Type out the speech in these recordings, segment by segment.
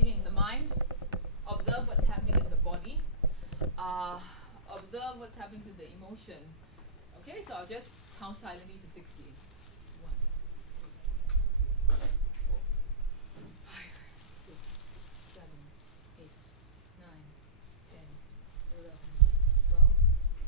happening in the mind, observe what's happening in the body, observe what's happening to the emotion. Okay, so I'll just count silently to 60. 1, 2, 3, 4, 5, 6, 7, 8, 9, 10, 11, 12, 15,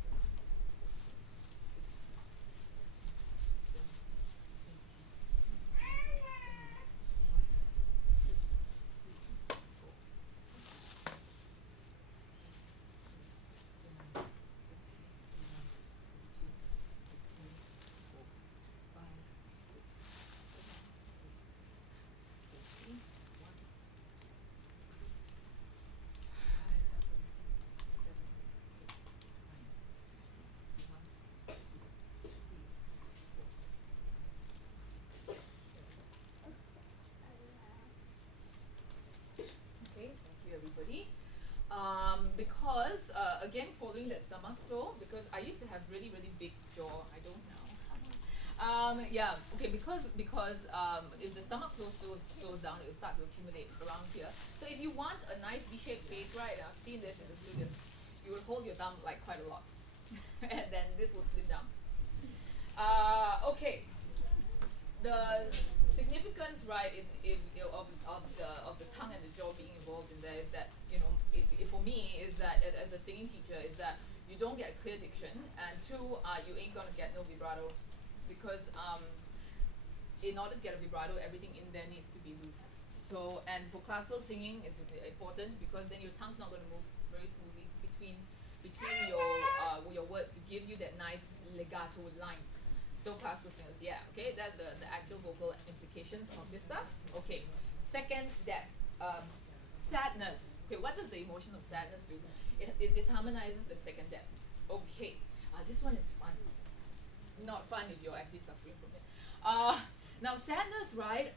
Okay, thank you everybody. Because again, following that stomach flow, because I used to have really big jaw. I don't now. Yeah. Okay. Because if the stomach flow slows down, it will start to accumulate around here. So if you want a nice V-shaped face, right? I've seen this in the students. You will hold your thumb like quite a lot, and then this will slim down. Okay. The significance, right, of the tongue and the jaw being involved in there is that, you know, for me, is that as a singing teacher, is that you don't get clear diction, and two, you ain't gonna get no vibrato, because in order to get a vibrato, everything in there needs to be loose. So, and for classical singing, it's important because then your tongue's not gonna move very smoothly between your words to give you that nice legato line. So classical singers, yeah, okay, that's the actual vocal implications of this stuff. Okay, second depth, sadness. Okay, what does the emotion of sadness do? It disharmonizes the second depth. Okay, this one is fun. Not fun if you're actually suffering from it. Now sadness, right,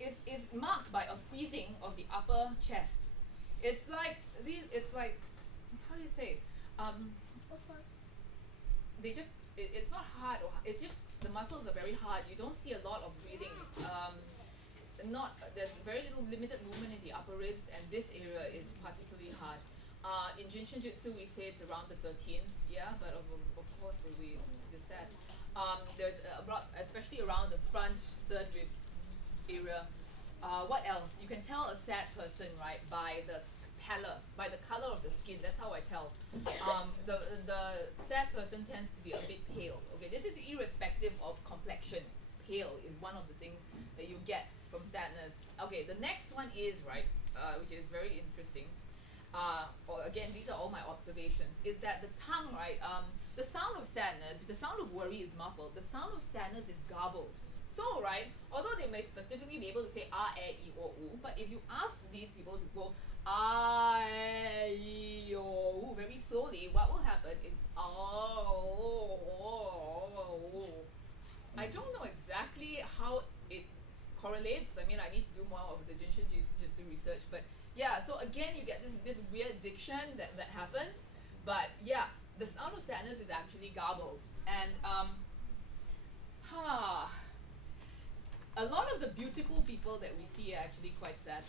is marked by a freezing of the upper chest. It's like how do you say? They just it's not hard, or it's just the muscles are very hard. You don't see a lot of breathing. There's very little limited movement in the upper ribs, and this area is particularly hard. In Jinshin Jitsu, we say it's around the 13th, yeah, but of course it's sad. There's especially around the front third rib area. What else? You can tell a sad person, right, by the pallor, by the color of the skin. That's how I tell. The sad person tends to be a bit pale. Okay, this is irrespective of complexion. Pale is one of the things that you get from sadness. Okay, the next one is, right, which is very interesting. Again, these are all my observations. Is that the tongue, right? The sound of sadness, the sound of worry is muffled. The sound of sadness is garbled. So, right, although they may specifically be able to say ah, eh, e, o, u, but if you ask these people to go ah, eh, e, o, u very slowly, what will happen is ah, oh, oh, oh. I don't know exactly how it correlates. I mean, I need to do more of the Jinshin Jitsu research, but yeah, so again, you get this weird diction that happens, but yeah, the sound of sadness is actually garbled, and a lot of the beautiful people that we see are actually quite sad.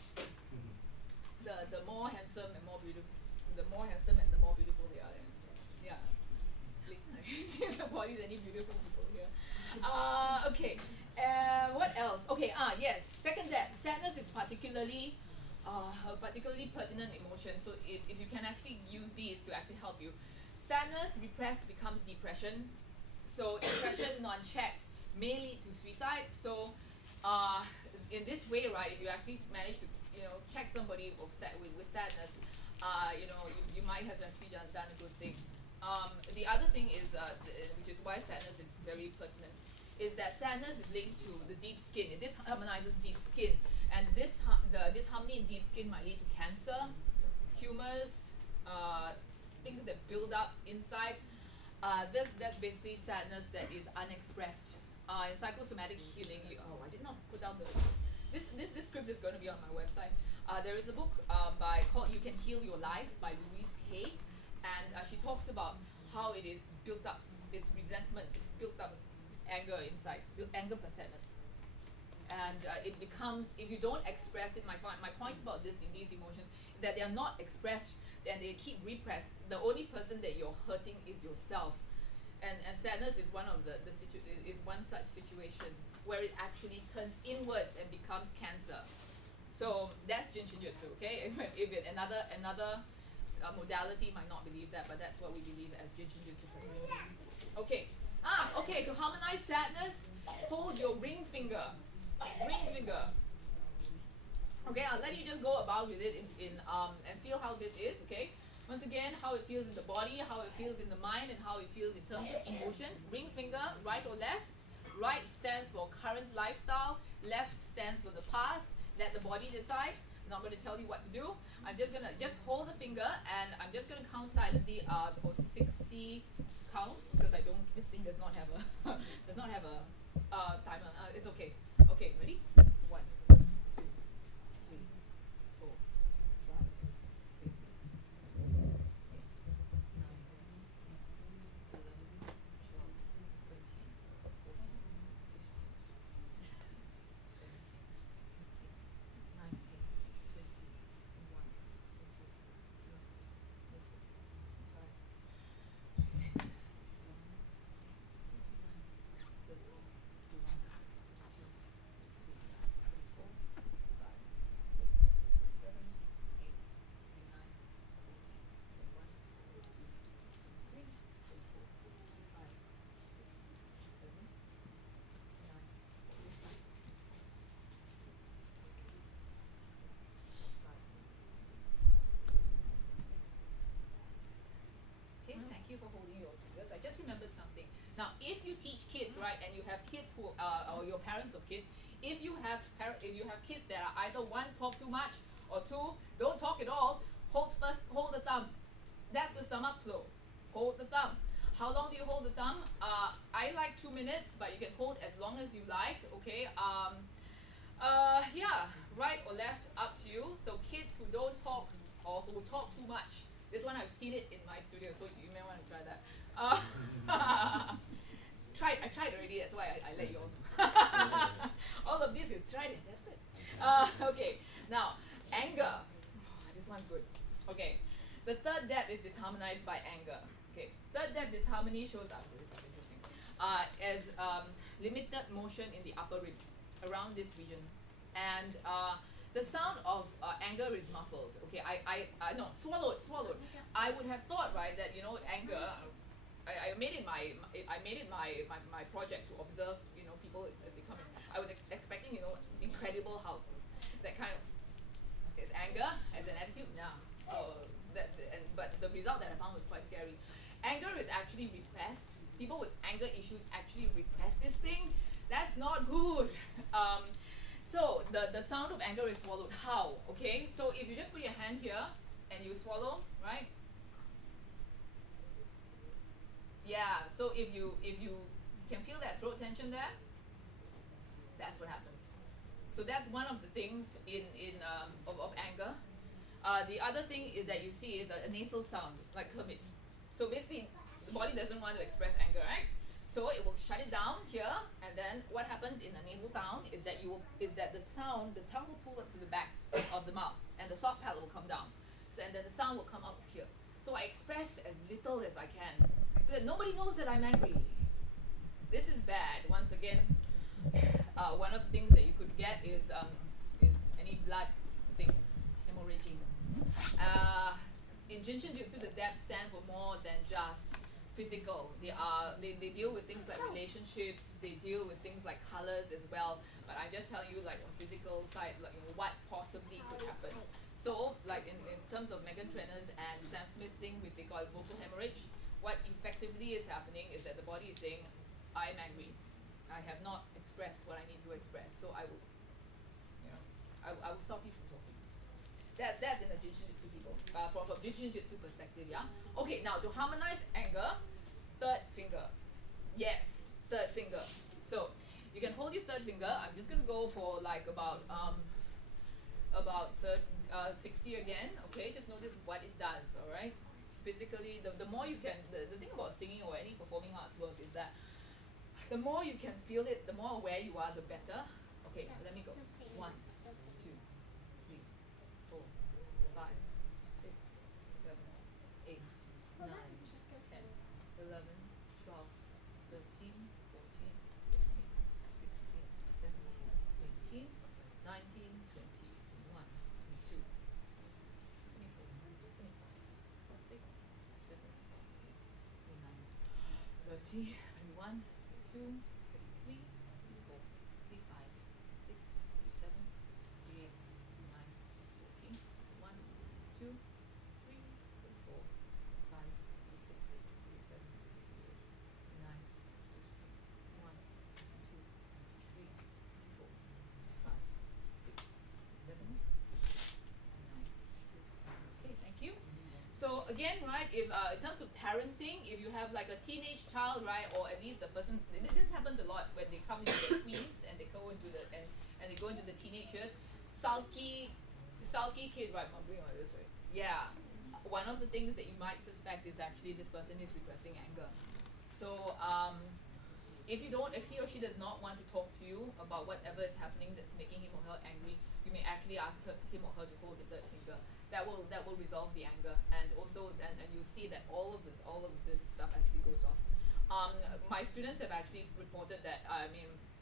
The more handsome and more beautiful, the more handsome and the more beautiful they are. Yeah. The body's any beautiful people here. Okay. What else? Okay. Yes. Second, that sadness is particularly a particularly pertinent emotion. So if you can actually use these to actually help you, sadness repressed becomes depression. So depression non-checked may lead to suicide. So in this way, right, if you actually manage to, check somebody with sadness, you might have actually done a good thing. The other thing is, which is why sadness is very pertinent, is that sadness is linked to the deep skin. It disharmonizes deep skin, and this disharmony in deep skin might lead to cancer, tumors, things that build up inside. That's basically sadness that is unexpressed. In psychosomatic healing, I did not put down this script is going to be on my website. There is a book called "You Can Heal Your Life" by Louise Hay, and she talks about how it is built up, it's resentment, it's built up anger inside, anger plus sadness. And it becomes, if you don't express it, my point about this in these emotions, that they are not expressed and they keep repressed, the only person that you're hurting is yourself. And sadness is one of is one such situation where it actually turns inwards and becomes cancer. So that's Jin Shin Jutsu, okay? If another modality might not believe that, but that's what we believe as Jin Shin Jutsu practitioners. Okay. Okay, to harmonize sadness, hold your ring finger. Ring finger. Okay, I'll let you just go about with it and feel how this is, okay? Once again, how it feels in the body, how it feels in the mind, and how it feels in terms of emotion. Ring finger, right or left. Right stands for current lifestyle, left stands for the past. Let the body decide. I'm not going to tell you what to do. I'm just going to hold the finger, and I'm just going to count silently for 60 counts, because this thing does not have a timer. It's okay. Okay, ready? 1, 2, 3, 4, 5, 6, 7, 8, 9, 10, 11, 12, 13, 14, 15, 16, 17, 18, 19, 20, 21, 22, 23, 24, 25, 26, Okay, thank you for holding your fingers. I just remembered something. Now, if you teach kids, right, and you have kids who or your parents of kids, if you have kids that are either one, talk too much, or two, don't talk at all, hold the thumb. That's the stomach flow. Hold the thumb. How long do you hold the thumb? I like 2 minutes, but you can hold as long as you like, okay? Yeah, right or left, up to you. So kids who don't talk or who talk too much, this one I've seen it in my studio, so you may want to try that. I tried already, that's why I let you all know. All of this is tried and tested. Okay, now, anger. This one's good. Okay, the third depth is disharmonized by anger. Okay, third depth disharmony shows up, this is interesting, as limited motion in the upper ribs, around this region. And the sound of anger is muffled. Okay, no, swallowed. I would have thought, right, that anger. I made it my project to observe people as they come in. I was expecting incredible how that kind of anger as an attitude. No, but the result that I found was quite scary. Anger is actually repressed. People with anger issues actually repress this thing. That's not good. So the sound of anger is swallowed. How? Okay, so if you just put your hand here and you swallow, right? Yeah. So if you can feel that throat tension there, that's what happens. So that's one of the things of anger. The other thing is that you see is a nasal sound, like Kermit. So basically, the body doesn't want to express anger, right? So it will shut it down here, and then what happens in the nasal sound is that the tongue will pull up to the back of the mouth, and the soft palate will come down. So and then the sound will come up here. So I express as little as I can, so that nobody knows that I'm angry. This is bad. Once again, one of the things that you could get is any blood things, hemorrhaging. In Jin Shin Jutsu, the depths stand for more than just physical. They deal with things like relationships. They deal with things like colors as well. But I'm just telling you, like on physical side, like what possibly could happen. So, like in terms of Megan Trainor's and Sam Smith's thing, which they call vocal hemorrhage, what effectively is happening is that the body is saying, "I'm angry. I have not expressed what I need to express. So I will, I will stop you from talking." That's in the Jin Shin Jutsu people, from Jin Shin Jutsu perspective, yeah? Okay, now to harmonize anger, third finger. Yes, third finger. So, you can hold your third finger. I'm just going to go for like about 60 again, okay? Just notice what it does, alright? Physically, the more you can, the thing about singing or any performing arts work is that the more you can feel it, the more aware you are, the better, Okay, let me go. 1, 2, 3, 4, 5, 6, 7, 8, 9, 10, 11, 12, 13, 14, 15, 16, 17, 18, 19, 20, 21, 22, 24, 25, 26, 7, 29, 30, 31, 32, 33, 34, 35, 36, 37, 38, 39, 40, 1, 2, 3, 4, 5, 6, 7, 8, 9, 50, 1, 2, 3, 4, 5, 6, 7, 9, 6. Okay, thank you. So again, right, if in terms of parenting, if you have like a teenage child, right, or at least a person, this happens a lot when they come into the tweens and they go into the and they go into the teenage years, sulky kid, right? I'm doing all this, right? Yeah. One of the things that you might suspect is actually this person is repressing anger. So if he or she does not want to talk to you about whatever is happening that's making him or her angry, you may actually ask him or her to hold the third finger. That will resolve the anger, and also and you'll see that all of this stuff actually goes off. My students have actually reported that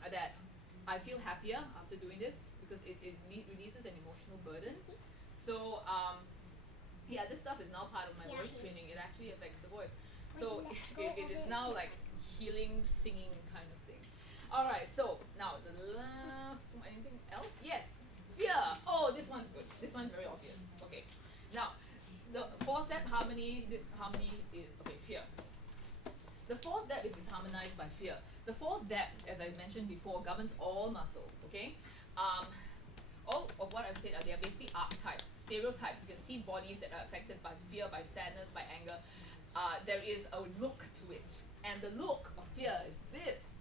that I feel happier after doing this because it releases an emotional burden. So yeah, this stuff is now part of my voice training. It actually affects the voice. So it is now like healing, singing kind of thing. All right, so now the last one, anything else? Yes, fear. Oh, this one's good. This one's very obvious. Okay, now the fourth step, harmony. This harmony is okay. Fear. The fourth depth is disharmonized by fear. The fourth depth, as I mentioned before, governs all muscle. Okay, all of what I've said are they are basically archetypes, stereotypes. You can see bodies that are affected by fear, by sadness, by anger. There is a look to it, and the look of fear is this.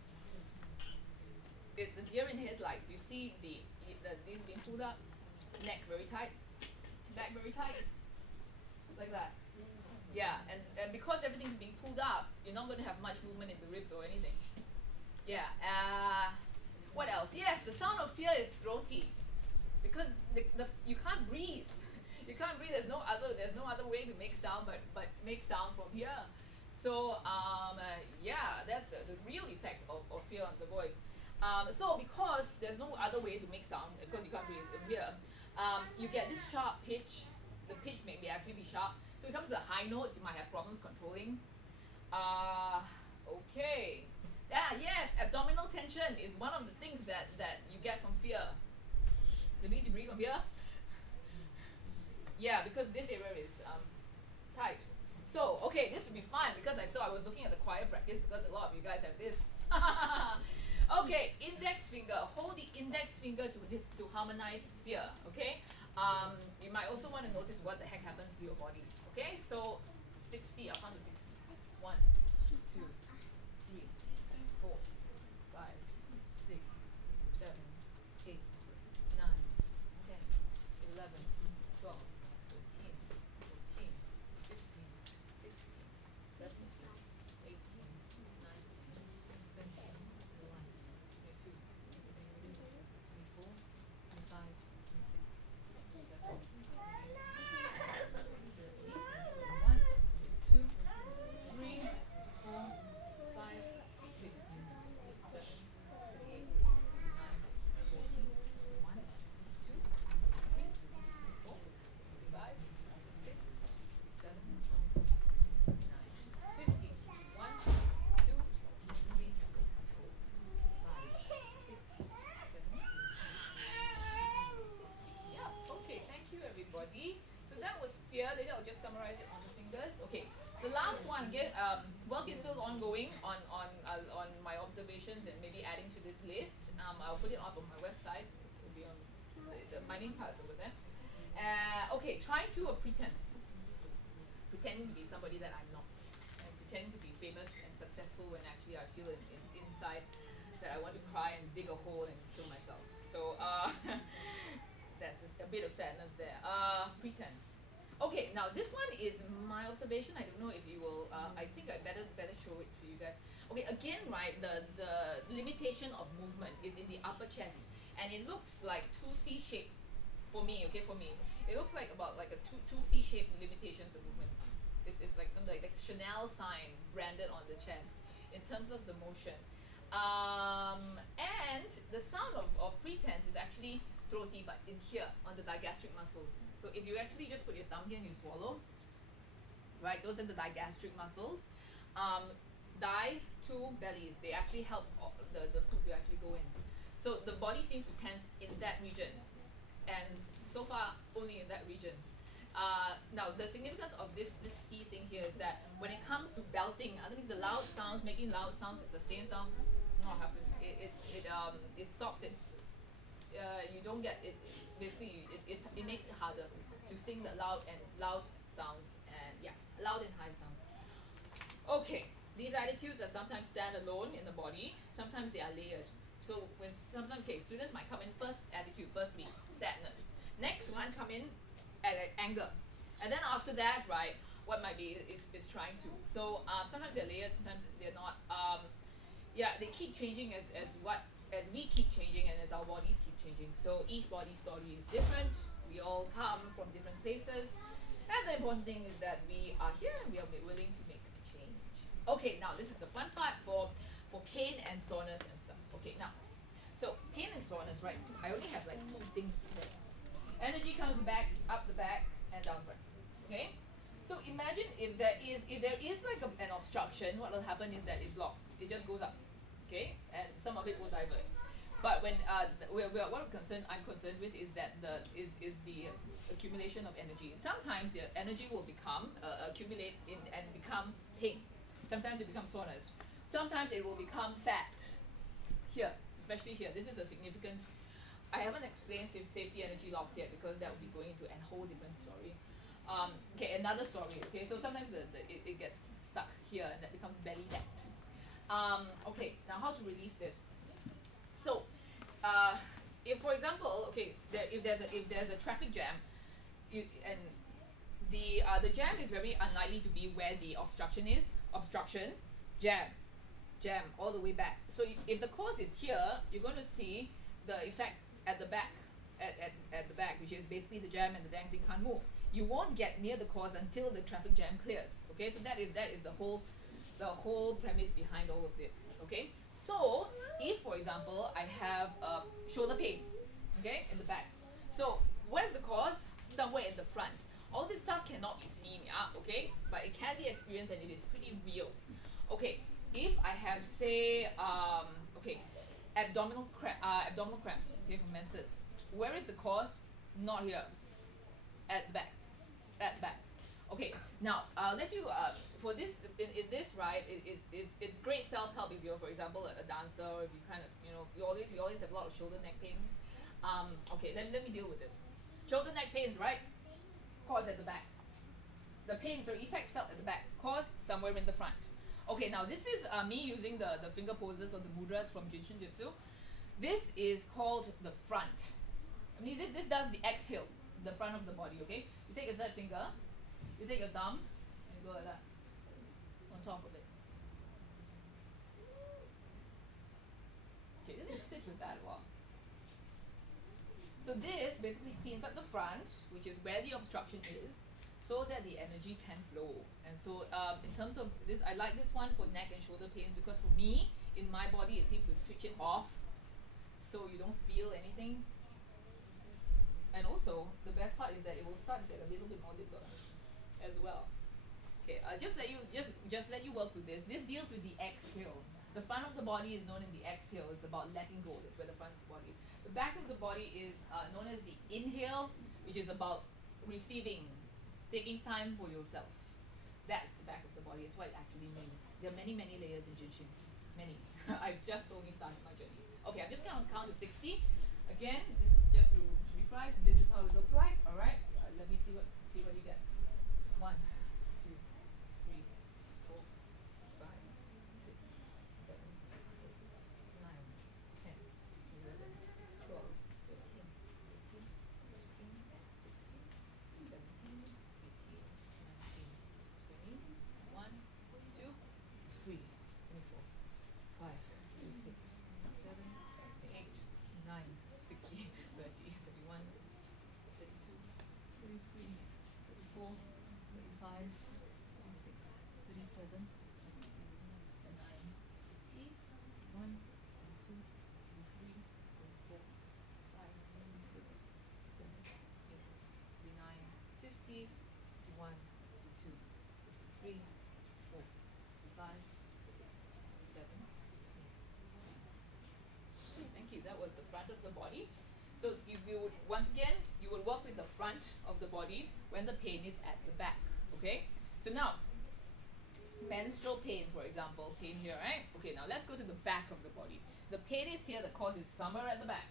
It's a deer in headlights. You see these being pulled up, neck very tight, back very tight, like that. Yeah, and because everything's being pulled up, you're not going to have much movement in the ribs or anything. Yeah. What else? Yes, the sound of fear is throaty, because you can't breathe. You can't breathe. There's no other way to make sound but make sound from here. So yeah, that's the real effect of fear on the voice. So because there's no other way to make sound, because you can't breathe from here, you get this sharp pitch. The pitch may actually be sharp. So when it comes to the high notes, you might have problems controlling. Okay. Yes, abdominal tension is one of the things that you get from fear. The means you breathe from here. Yeah, because this area is tight. So, okay, this would be fun because I was looking at the choir practice because a lot of you guys have this. Okay, index finger. Hold the index finger to harmonize fear. Okay. You might also want to notice what the heck happens to your body. Okay, so 60. I'll count to 60. 1, 2, 3, 4, 5, 6, 7, 8, 9, 10, 11, 12, 13, 14, 15, 16, 17, 18, 19, 20, 21, 22, 23, 24, 25, 26, 27, So that was fear. Later I'll just summarize it on the fingers. Okay, the last one. Again, work is still ongoing on my observations and maybe adding to this list. I'll put it up on my website. It will be on my name cards over there. Okay, trying to a pretense. Pretending to be somebody that I'm not. And pretending to be famous and successful when actually I feel inside that I want to cry and dig a hole and kill myself. So that's a bit of sadness there. Pretense. Okay, now this one is my observation. I don't know if you will. I think I better show it to you guys. Okay, again, right, the limitation of movement is in the upper chest. and it looks like two C-shape for me. Okay, for me, it looks like about like a two C-shaped limitations of movement. It's like something like Chanel sign branded on the chest in terms of the motion. And the sound of pretense is actually throaty, but in here on the digastric muscles. So if you actually just put your thumb here and you swallow, right, those are the digastric muscles. Two bellies, they actually help the food to actually go in. So the body seems to tense in that region, and so far only in that region. Now the significance of this C thing here is that when it comes to belting, I think it's the loud sounds, making loud sounds, the sustained sounds, not happen. It stops it. You don't get it. Basically, it makes it harder to sing the loud sounds, and yeah, loud and high sounds. Okay, these attitudes are sometimes stand alone in the body. Sometimes they are layered. So sometimes students might come in first attitude, firstly sadness. Next one come in at anger, and then after that, right, what might be is trying to. So sometimes they're layered, sometimes they're not. Yeah, they keep changing as we keep changing and as our bodies keep changing. So each body story is different. We all come from different places, and the important thing is that we are here and we are willing to make a change. Okay, now this is the fun part for pain and soreness and stuff. Okay, now, so pain and soreness, right? I only have like two things here. Energy comes back, up the back, and down front. Okay? So imagine if there is like an obstruction, what will happen is that it blocks. It just goes up. Okay? And some of it will divert. But when what I'm concerned with is that the accumulation of energy. Sometimes the energy will accumulate and become pain. Sometimes it becomes soreness. Sometimes it will become fat. Here, especially here. This is a significant. I haven't explained safety energy locks yet because that would be going into a whole different story. Okay, another story. Okay, so sometimes it gets stuck here and that becomes belly fat. Okay, now how to release this? So, if for example, okay, if there's a traffic jam, the jam is very unlikely to be where the obstruction is. Obstruction, jam all the way back. So if the cause is here, you're going to see the effect at the back, at the back, which is basically the jam and the dang thing can't move. You won't get near the cause until the traffic jam clears. Okay, so that is the whole premise behind all of this. Okay, so if for example I have shoulder pain, okay, in the back, so where's the cause? Somewhere in the front. All this stuff cannot be seen, yeah, okay, but it can be experienced and it is pretty real. Okay, if I have say abdominal cramps, okay, from menses, where is the cause? Not here, at the back, Okay, now I'll let you for this in this, right, it's great self-help if you're, for example, a dancer, or if you kind of, we always have a lot of shoulder neck pains. Okay, let me deal with this. Shoulder neck pains, right? Cause at the back. The pains or effect felt at the back. Cause somewhere in the front. Okay, now this is me using the finger poses or the mudras from Jinshin Jitsu. This is called the front. I mean, this does the exhale, the front of the body, okay? You take your third finger, you take your thumb, and you go like that, on top of it. Okay, just sit with that a while. So this basically cleans up the front, which is where the obstruction is, so that the energy can flow. And so in terms of this, I like this one for neck and shoulder pain because for me, in my body, it seems to switch it off so you don't feel anything. And also, the best part is that it will start to get a little bit more deeper as well. Okay, just let you work with this. This deals with the exhale. The front of the body is known in the exhale. It's about letting go. That's where the front of the body is. The back of the body is known as the inhale, which is about receiving, taking time for yourself. That's the back of the body. It's what it actually means. There are many, many layers in Jinshin. Many. I've just only started my journey. Okay, I'm just going to count to 60. Again, this just to reprise. This is how it looks like. All right. Let me see what you get. 1, 2, 3, 4, 5, 6, 7, 8, 9, 10, 11, 12, 13, 14, 15, 16, 17, 18, 19, 20, 1, 2, 3, 24, 5, 6, 7, 8, 9, 34, 35, 36, 37, 39, 50, 1, 2, 3, 4, 5, 6, 7, 8, 39, 50, 51, 52, 53, 54, 55, 6, 7, 8, 9, 10. Thank you. That was the front of the body. So you would, once again, you would work with the front of the body when the pain is at the back. Okay? So now, menstrual pain, for example, pain here, right? Okay, now let's go to the back of the body. The pain is here, the cause is somewhere at the back.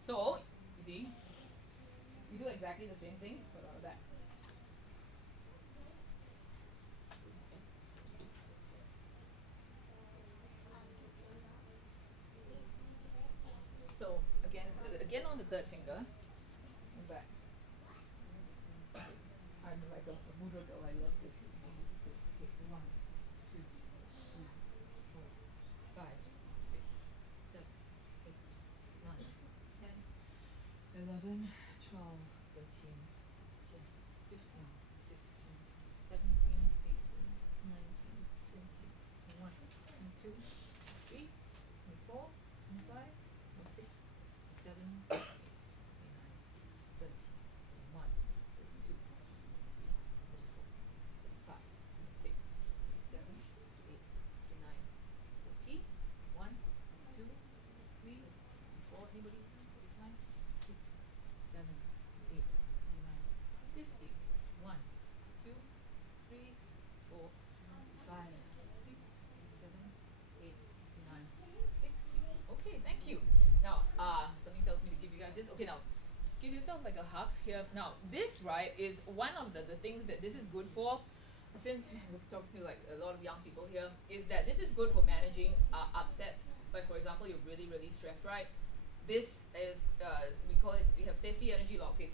So, you see, we do exactly the same thing, but on the back. So, again on the third finger, on the back. I'm like a Buddha girl, I love this. Okay, 1, 2, 3, 4, 5, 6, 7, 8, 9, 10, 11, 12, 13, 15, 16, 17, 18, 19, 20, 21, 22, 23, 24, 25, 26, 27, 28, 29, 30, 31, 32, 34, 35, 36, 37, 38, 39, 40, 1, 2, 3, 4, anybody? 45, 6, 7, 8, 9, 50, 1, 2, 3, 4, 5, 6, 7, 8, 9, 60. Okay, thank you. Now, something tells me to give you guys this. Okay, now, give yourself like a hug here. Now, this, right, is one of the things that this is good for. Since we're talking to like a lot of young people here, is that this is good for managing upsets. Like, for example, you're really, really stressed, right? This is, we call it, we have safety energy lock. Okay,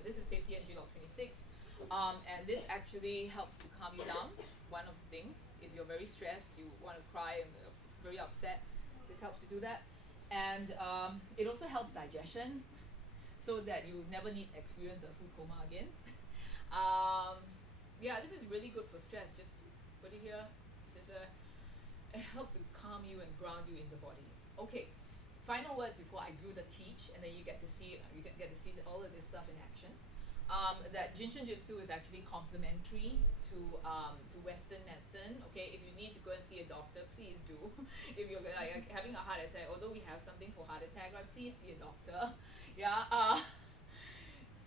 this is safety energy lock 26. And this actually helps to calm you down. One of the things, if you're very stressed, you want to cry and very upset, this helps to do that. And it also helps digestion, so that you never need experience a food coma again. Yeah, this is really good for stress. Just put it here, sit there. It helps to calm you and ground you in the body. Okay, final words before I do the teach, and then you get to see all of this stuff in action. That Jinshin Jitsu is actually complementary to Western medicine. Okay, if you need to go and see a doctor, please do. If you're like having a heart attack, although we have something for heart attack, right? Please see a doctor. Yeah.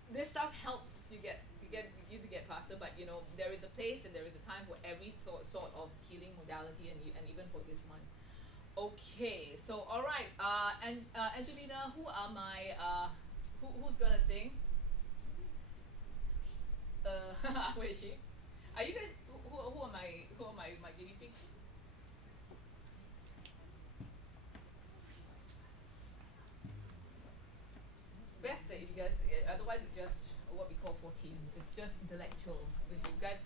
This stuff helps you to get faster, but you know there is a place and there is a time for every sort of healing modality, and even for this one. Okay, so all right, and Angelina, who's gonna sing? Where is she? Are you guys who are my guinea pigs? Best that if you guys, otherwise it's just what we call 14. It's just intellectual. If you guys,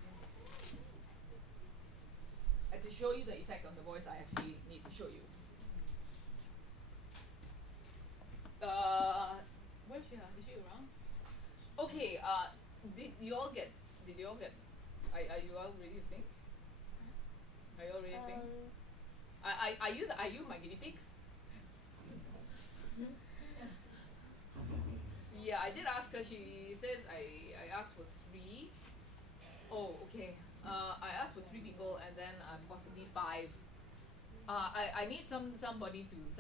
and to show you the effect on the voice, I actually need to show you. Where is she? Is she around? Okay. Did you all get? Are you all ready to sing? Are you all ready to sing? Are you my guinea pigs? Yeah, I did ask her. She says I asked for 3. Oh, okay. I asked for 3 people and then possibly 5. I need some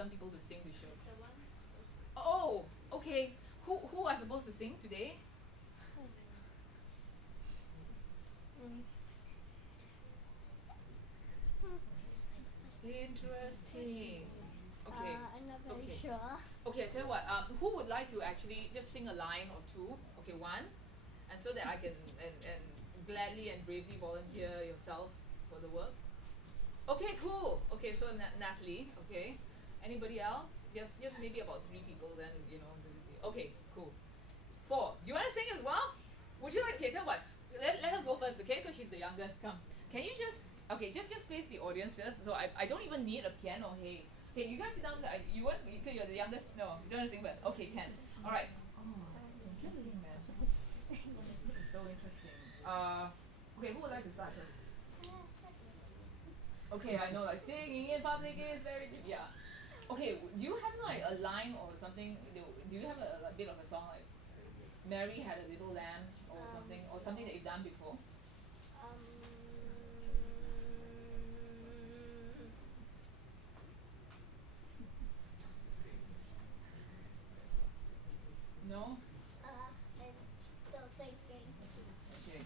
people to sing the show. Oh, okay. Who are supposed to sing today? Interesting. Okay. I'm not very Okay. sure. Okay, I tell you what. Who would like to actually just sing a line or 2? Okay, 1, and so that I can and gladly and bravely volunteer yourself for the work. Okay, cool. Okay, so Natalie. Okay, anybody else? Just maybe about 3 people. Then you know. Okay, cool. 4. Do you want to sing as well? Would you like? Okay, tell you what. Let her go first, okay? Because she's the youngest. Come. Can you just? Okay, just face the audience first. So I don't even need a piano. Hey. Okay, you guys sit down. You want? You're the youngest. No, you don't want to sing first. Okay, Ken. All right. Oh, interesting, man. so interesting. Okay, who would like to start first? Okay, I know, like singing in public is very yeah. Okay, do you have like a line or something? Do you have a bit of a song like Mary had a little lamb or something that you've done before? Um, No. I'm still thinking. Okay.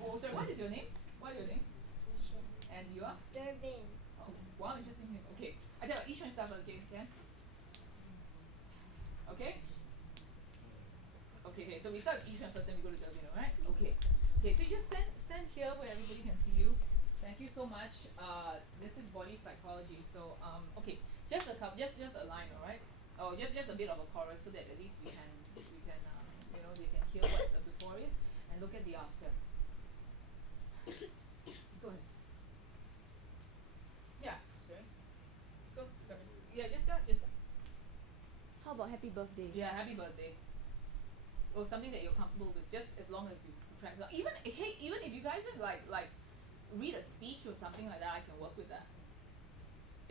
Oh, sorry. What is your name? What is your name? And you are? Durbin. Oh, wow, interesting name. Okay. I tell you, each one start first. Okay, can? Okay. Okay. Okay. So we start with each one first, then we go to Delvin. All right? Okay. Okay. So you just stand here where everybody can see you. Thank you so much. This is body psychology. So okay, just a couple, just a line, all right? Oh, just a bit of a chorus so that at least we can you know they can hear what the before is and look at the after. Go ahead. Yeah. Sorry. Go. Sorry. Yeah. Just start. Just start. How about happy birthday? Yeah. Happy birthday. Or something that you're comfortable with, just as long as you practice. Even hey, even if you guys are like read a speech or something like that, I can work with that.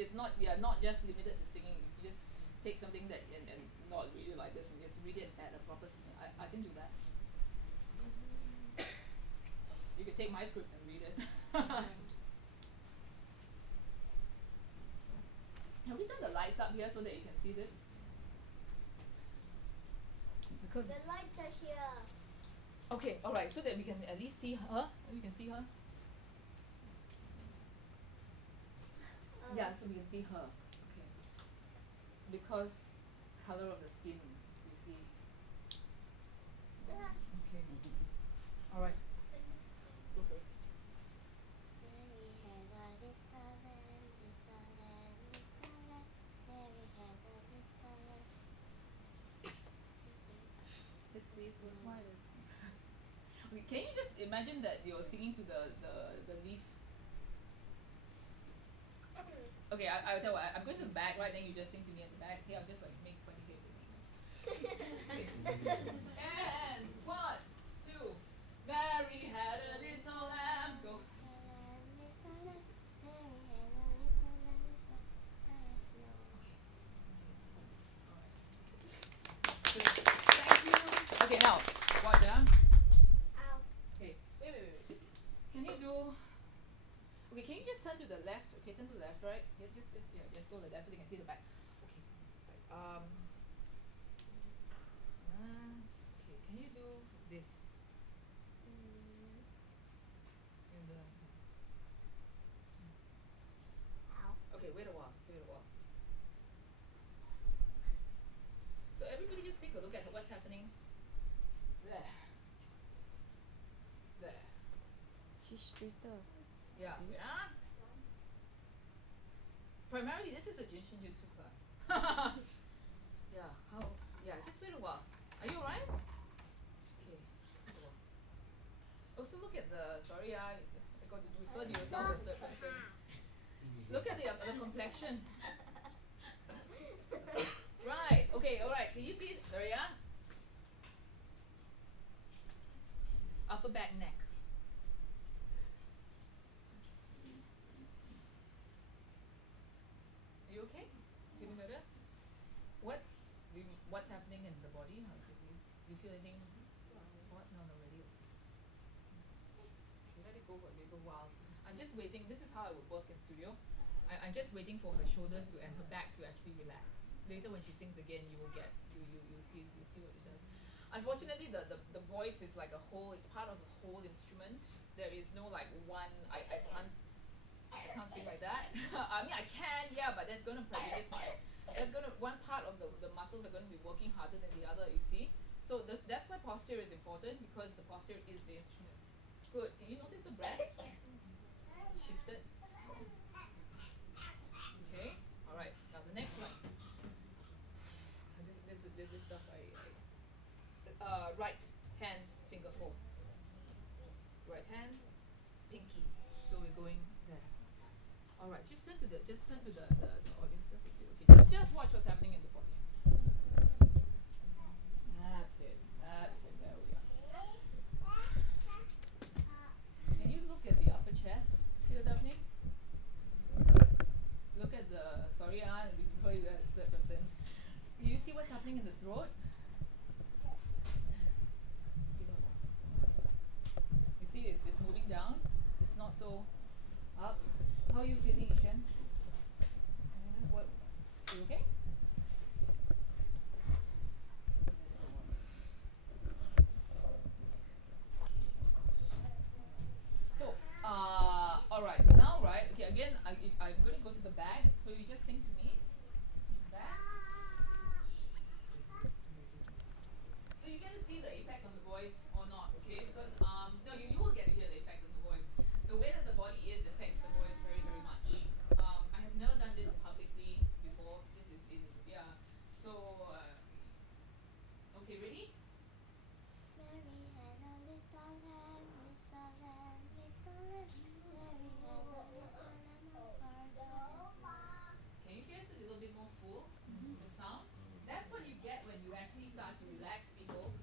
It's not not just limited to singing. You just take something that and not read it like this and just read it at a proper speed. I can do that. You could take my script and read it. Have we done the lights up here so that you can see this? Because The lights are here. okay, alright, so that we can at least see her. We can see her. Yeah, so we can see her. Okay. Because color of the skin, you see. Okay. Alright, go for it. Mary had a little lamb, little lamb, little lamb. Mary had a little lamb. His face was white as okay, can you just imagine that you're singing to the leaf? Okay, I'll tell you what, I'm going to the back, right? Then you just sing to me at the back. Okay, I'll just like make funny faces. Okay. And 1, 2. Mary had a little lamb. Go. Little lamb, Mary had a little lamb as white as snow. Thank you. Okay, now watch, Ow. Okay, wait. Can you do? Okay, can you just turn to the left? Okay, turn to the left, right? Yeah, just go to the left so they can see the back. Okay. Okay, can you do this? In the Ow. okay, wait a while. So everybody just take a look at what's happening. There. She's straighter. Yeah. Primarily, this is a Jinshin Jutsu class. Yeah. Yeah. Just wait a while. Are you alright? Okay. Just wait a while. Also, look at the. Sorry, I got to refer to yourself as third person. Look at the complexion. Right. Okay. All right. Can you see it? Sorry, upper back neck. Are you okay? Feeling better? What's happening in the body? How is it? Do you feel anything? What? No, already. Okay, let it go for a little while. I'm just waiting. This is how I would work in studio. I'm just waiting for her shoulders to and her back to actually relax. Later, when she sings again, you will get you see what it does. Unfortunately, the voice is like a whole. It's part of a whole instrument. There is no like one. I can't sing like that. I mean, I can, yeah, but that's going to prejudice my. That's going to one part of the muscles are going to be working harder than the other. You see, so that's why posture is important because the posture is the instrument. Good. Can you notice the breath? Shifted. Okay. All right. Now the next one. This stuff right hand finger fold. Right hand, pinky. So we're going there. All right. Just turn to the audience first. Okay. Just watch what's happening in the body. That's it. There we are. see what's happening in the throat? You see, it's moving down. It's not so up. How are you feeling, Ishan? What? You okay? So, all right. Now, right? Okay. Again, I'm going to go to the back. So you just sing to me. Back. So you get to see the effect on the voice or not, okay? Because no, you will get to hear the effect on the voice. The way that the body is affects the voice very, very much. I have never done this publicly before. This is yeah. So okay, ready? Mary had a little lamb, little lamb, little lamb. Mary had a little lamb, of course, what a sound. Can you hear it's a little bit more full? The sound. That's what you get when you actually start to relax people.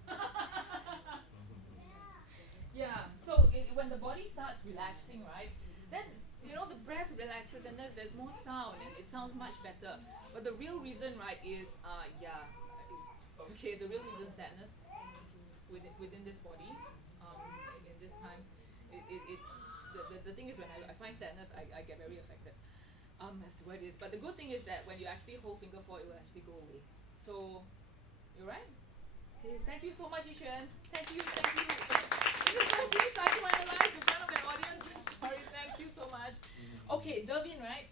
Yeah. So when the body starts relaxing, right? Then you know the breath relaxes and then there's more sound and it sounds much better. But the real reason, right, is yeah. Okay, the real reason sadness within this body. In this time, the thing is when I find sadness, I get very affected. As to what it is. But the good thing is that when you actually hold finger four, it will actually go away. So, you're right? Okay, thank you so much, Ishan. Thank you. This is so please psychoanalyze in front of an audience. Sorry, thank you so much. Okay, Dervin, right?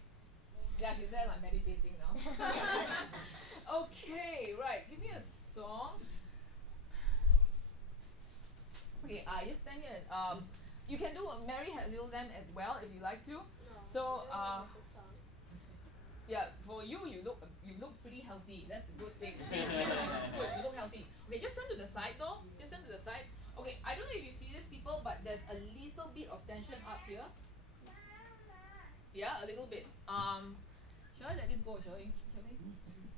Yeah, he's there like meditating now. Okay, right. Give me a song. Okay, you stand here. You can do Mary Had a Little Lamb as well if you like to. No, So, I don't like the song. yeah, for you look pretty healthy. That's a good thing. Good, you look healthy. Okay, just turn to the side though. Just turn to the side. Okay, I don't know if you see this, people, but there's a little bit of tension up here. Yeah, a little bit. Shall I let this go? Shall we?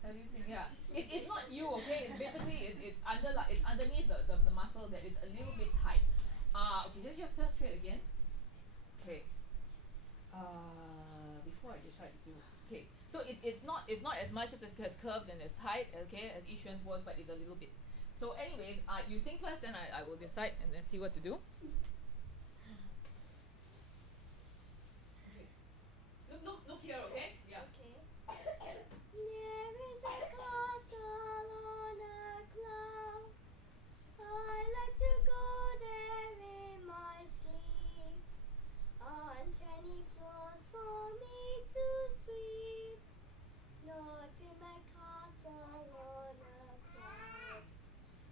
Have you seen? Yeah. It's not you, okay? It's basically it's underneath the muscle that it's a little bit tight. Okay, just turn straight again. Okay. Before I decide to do. Okay, so it's not as much as curved and as tight, okay, as Ishan's was, but it's a little bit. So anyways, you sing first, then I will decide and then see what to do. Okay. Look here, okay? Yeah. Okay. There is a castle on a cloud. I like to go there in my sleep. On 20 floors for me to sweep. Not in my castle on a cloud.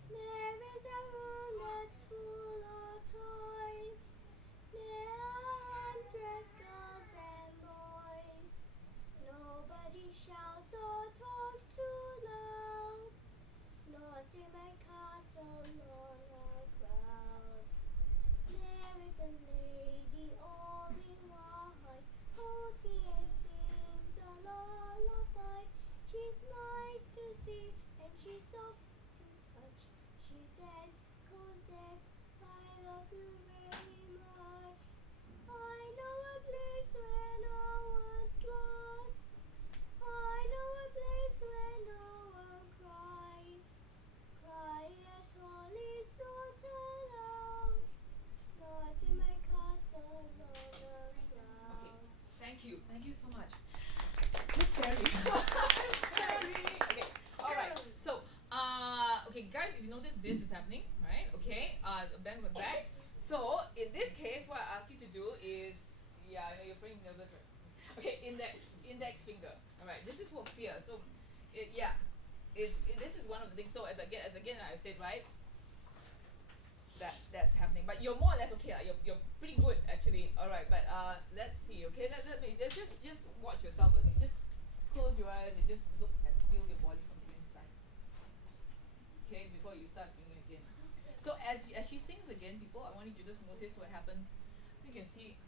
There is a room that's full of toys. There are 100 girls and boys. Nobody shouts or talks too loud. Not in my castle on a cloud. There is a lady all in white, holding and sings a lullaby. She's nice to see and she's soft to touch. She says, Cosette, I love you very much. I know a place where no one's lost. I know a place where no one cries. Cry at all is not allowed. Not in my castle on a cloud. Thank you so much. It's scary. Okay, alright. So, okay, guys, if you notice, this is happening, right? Okay, then we're back. So, in this case, what I ask you to do is, yeah, I know you're feeling nervous, right? Okay, index finger. Alright, this is for fear. So, this is one of the things. So, as again, I said, right? That's happening, but you're more or less okay. You're pretty good actually. All right, but let's see. Okay, let's just watch yourself. Okay, just close your eyes and just look and feel your body from the inside. Okay, before you start singing again. So as she sings again, people, I want you to just notice what happens. So you can see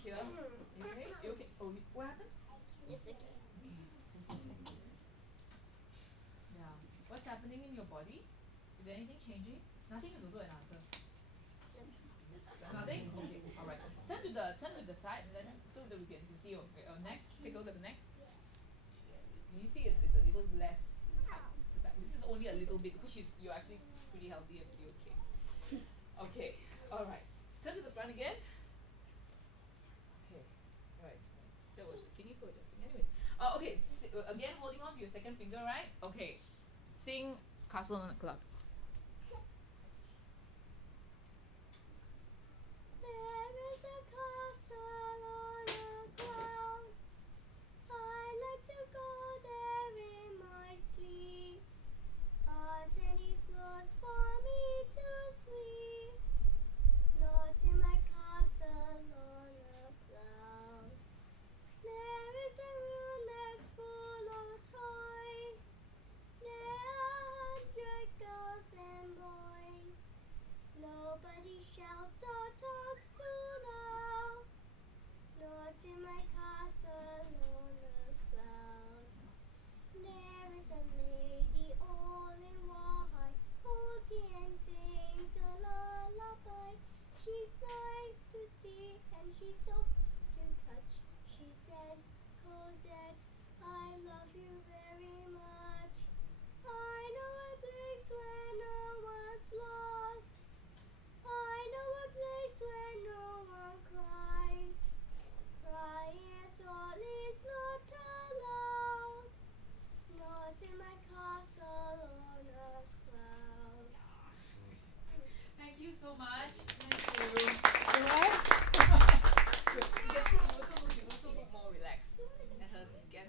here. You okay? You okay? Oh, what happened? It's okay. Yeah. What's happening in your body? Is there anything changing? Nothing is also an answer. Nothing? Okay, alright. Turn to the side and then so that we can see your neck. Take a look at the neck. Do you see it's a little less tight? is only a little bit because you're actually pretty healthy and pretty okay. Okay, all right. Turn to the front again. Okay, all right. That was kidney for adjusting. Anyways, okay. Again, holding on to your second finger, right? Okay. Sing Castle on a Cloud. There is a castle on a cloud. I like to go there in my sleep. Are any floors for me to sweep? Not in my castle on a cloud. There is a room that's full of toys. There are 100 girls and boys. Nobody shouts or talks too loud. Not in my castle on a cloud. There is a lady all in white, holds and sings a lullaby. She's nice to see and she's soft to touch. She says, Cosette, I love you very much. I know a place where no one's lost. I know a place where no one cries. Crying at all is not allowed. Not in my castle on a cloud. Thank you so much. Thank you. What? You also look more relaxed. And her skin,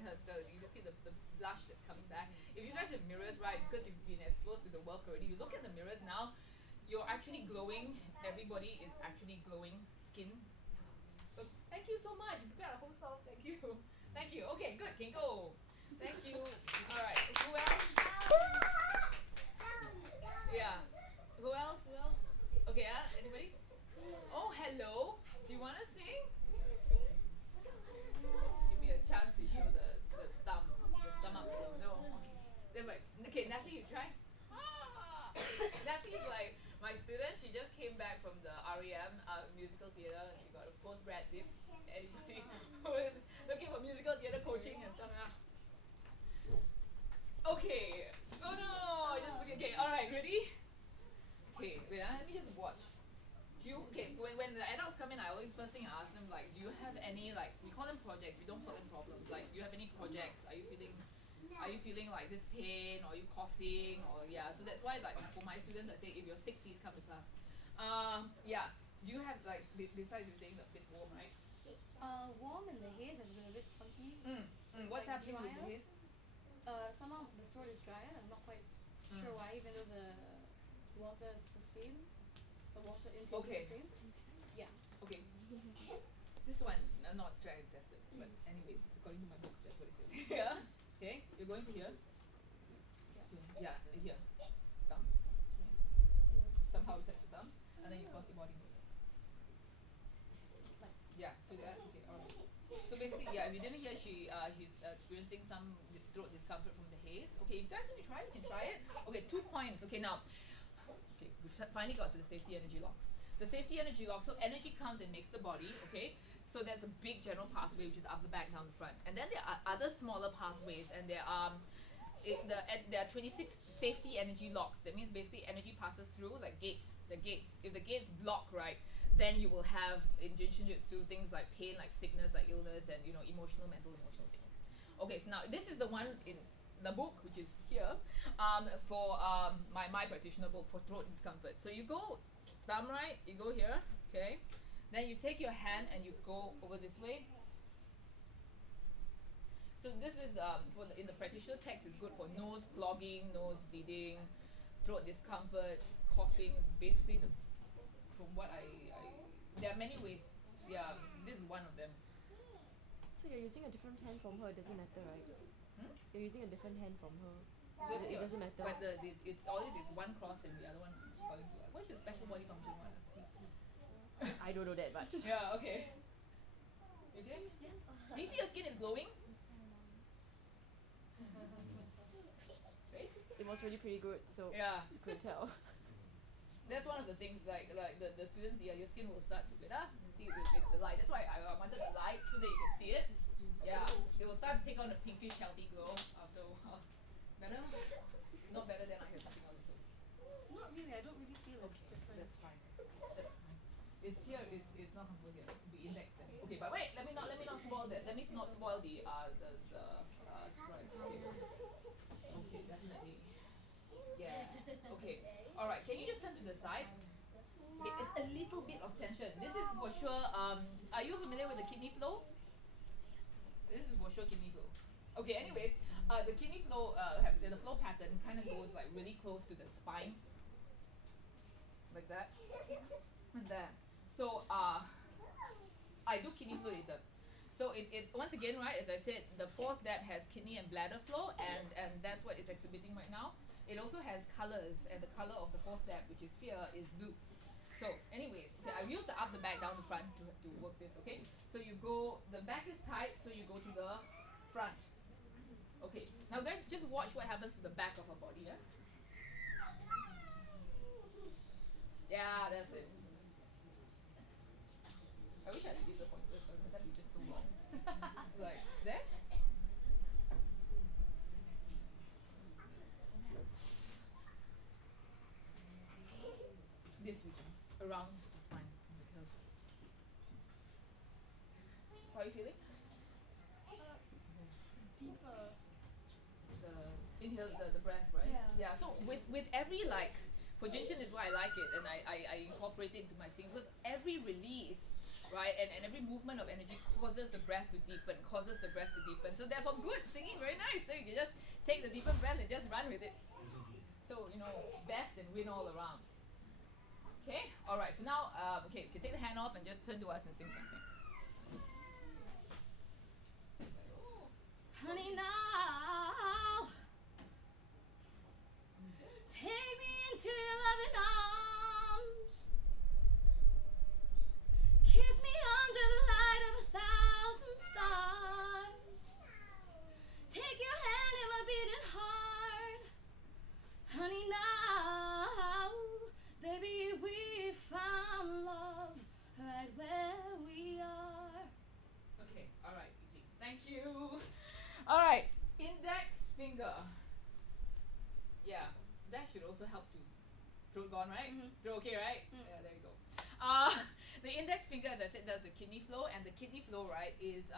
you can see the blush that's coming back. If you guys have mirrors, right, because you've been exposed to the work already, you look at the mirrors now, you're actually glowing. Everybody is actually glowing skin. Oh, thank you so much. You prepared a whole stuff. Thank you. Thank you. Okay, good. Can go. Thank you. All right. Who else? Yeah. Who else? Who else? Okay, anybody? Oh, hello. Do you want to sing? Give me a chance to show the thumb, the stomach. No. Okay. Then like, okay, Natalie, you try. Natalie's like my student. She just came back from the REM musical theatre and she got a postgrad dip. Anybody who is looking for musical theatre coaching and stuff? Okay. Oh no! I just okay. All right, ready? Okay, wait. Let me just watch. When the adults come in, I always first thing I ask them like, do you have any like we call them projects. We don't call them problems. Like, do you have any projects? Are you feeling like this pain, or are you coughing, or yeah? So that's why like for my students, I say if you're sick, please come to class. Yeah. Do you have like besides you saying a bit warm, right? Warm and the haze has been a bit funky. What's Like happening with the drier. haze? Somehow the throat is drier. I'm not quite sure why, even though the water is the same. The water intake is the same. Yeah. Okay. This one, I'm not trying to test it, but anyways, according to my book, that's what it says. Yeah. Okay. You're going to here. Yeah. Here. Thumb. Somehow you touch your thumb, and then you cross your body. Yeah. So that. Okay. Alright. So basically, yeah. If you didn't hear, she's experiencing some throat discomfort from the haze. Okay. If you guys want to try it, you can try it. Okay. 2 points. Okay. Now. Okay, we've finally got to the safety energy locks. The safety energy locks, so energy comes and makes the body, okay? So that's a big general pathway which is up the back, down the front. And then there are other smaller pathways and there are 26 safety energy locks. That means basically energy passes through like gates. The gates. If the gates block, right, then you will have in Jinshinjutsu things like pain, like sickness, like illness, and emotional things. Okay, so now this is the one in the book, which is here, for my practitioner book for throat discomfort. So you go thumb right, you go here, okay? Then you take your hand and you go over this way. So this is in the practitioner text is good for nose clogging, nose bleeding, throat discomfort, coughing. Basically, from what there are many ways. Yeah, this is one of them. So you're using a different hand from her, it doesn't matter, right? You're using a different hand from her. It doesn't matter. But it's always one cross and the other one according to what's your special body function one? I don't know that much. Yeah, okay. Okay? Yeah. Do you see your skin is glowing? Right? It was really pretty good, so Yeah. you could tell. That's one of the things like the students, yeah, your skin will start to get up. You see it's the light. That's why I wanted the light so that you can see it. Yeah. They will start to take on a pinkish healthy glow after a while. Better? Not better than I have something else. Not really. I don't really feel a Okay, difference. that's fine. That's fine. It's here. It's not composed here. The index then. Okay, but wait. Let me not spoil that. Let me not spoil the surprise. Okay, definitely. Yeah. Okay. All right. Can you just turn to the side? Okay, it's a little bit of tension. This is for sure. Are you familiar with the kidney flow? This is for sure kidney flow. Okay. Anyways, the kidney flow the flow pattern kind of goes like really close to the spine, like that, and that. So I do kidney flow later. So it's once again, right, as I said, the fourth depth has kidney and bladder flow, and that's what it's exhibiting right now. It also has colors, and the color of the fourth depth, which is here, is blue. So anyways, okay, I've used the up, the back, down, the front to work this, okay? So you go, the back is tight, so you go to the front. Okay, now guys, just watch what happens to the back of our body, yeah? Yeah, that's it. I wish I had used the pointer, so that'd be just so long. Like, there? This region, around the spine, and the curve. How are you feeling? Deeper. The inhale, the breath, right? Yeah. So with every like, for Jinshin is why I like it, and I incorporate it into my singing, because every release, right, and every movement of energy causes the breath to deepen, So therefore, good singing, very nice. So you can just take the deeper breath and just run with it. So best and win all around. Okay, all right. So now, okay, you can take the hand off and just turn to us and sing something. Honey, now take me into your loving arms. Kiss me under the light of 1,000 stars. Take your hand in my beating heart. Honey, now, baby, we found love right where we are. Okay, all right, easy. Thank you. All right, index finger. Yeah, so that should also help to throat gone, right? Throat okay, right? Yeah, there you go. The index finger, as I said, does the kidney flow, and the kidney flow, right, is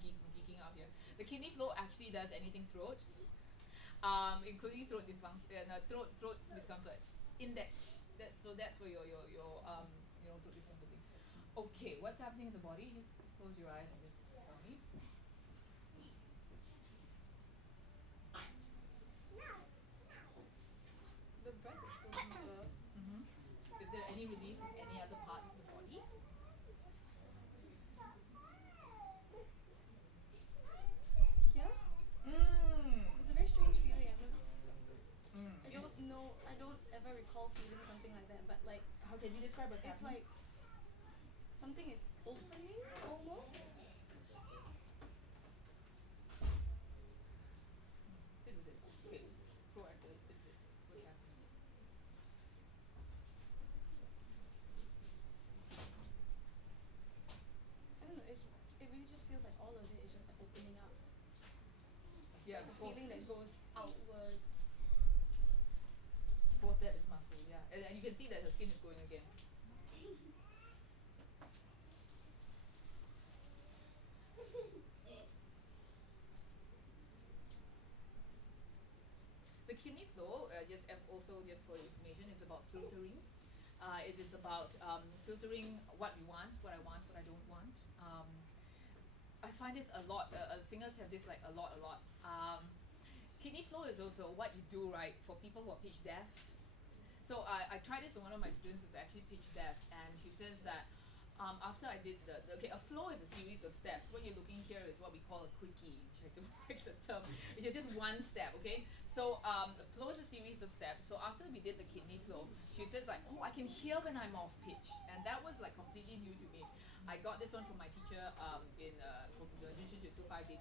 geeking out here. The kidney flow actually does anything throat, including throat throat discomfort. Index. That's for your throat discomfort thing. Okay, what's happening in the body? Just close your eyes and just tell me. The breath is still deeper. Is there any release in any other part of the body? Here? It's a very strange feeling. I don't ever recall feeling something like that, but like, How can you describe what's it's happening? like something is opening almost. Sit with it. Okay, proactive. Sit with it. What's happening? I don't know. It really just feels like all of it is just like opening up. Yeah, Like a feeling that goes outward. Both that is muscle. Yeah, and you can see that her skin is going again. The kidney flow, also just for information, is about filtering. It is about filtering what we want, what I want, what I don't want. I find this a lot. Singers have this like a lot. Kidney flow is also what you do, right, for people who are pitch deaf. So I tried this on one of my students who's actually pitch deaf, and she says that after I did a flow is a series of steps. What you're looking here is what we call a quickie, which I don't like the term, which is just one step, okay? So the flow is a series of steps. So after we did the kidney flow, she says like, oh, I can hear when I'm off pitch. And that was like completely new to me. I got this one from my teacher from the Jinshin Jutsu 5-day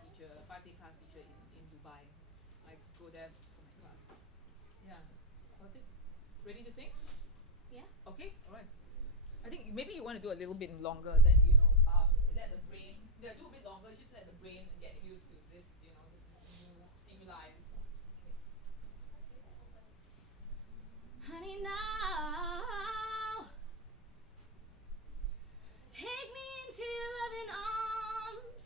class teacher in Dubai. I go there for my class. Yeah. Was it? Ready to sing? Yeah. Okay, alright. I think maybe you want to do a little bit longer, then let the brain do a bit longer, just let the brain get used to this, this new stimuli. Okay. Honey, now take me into your loving arms.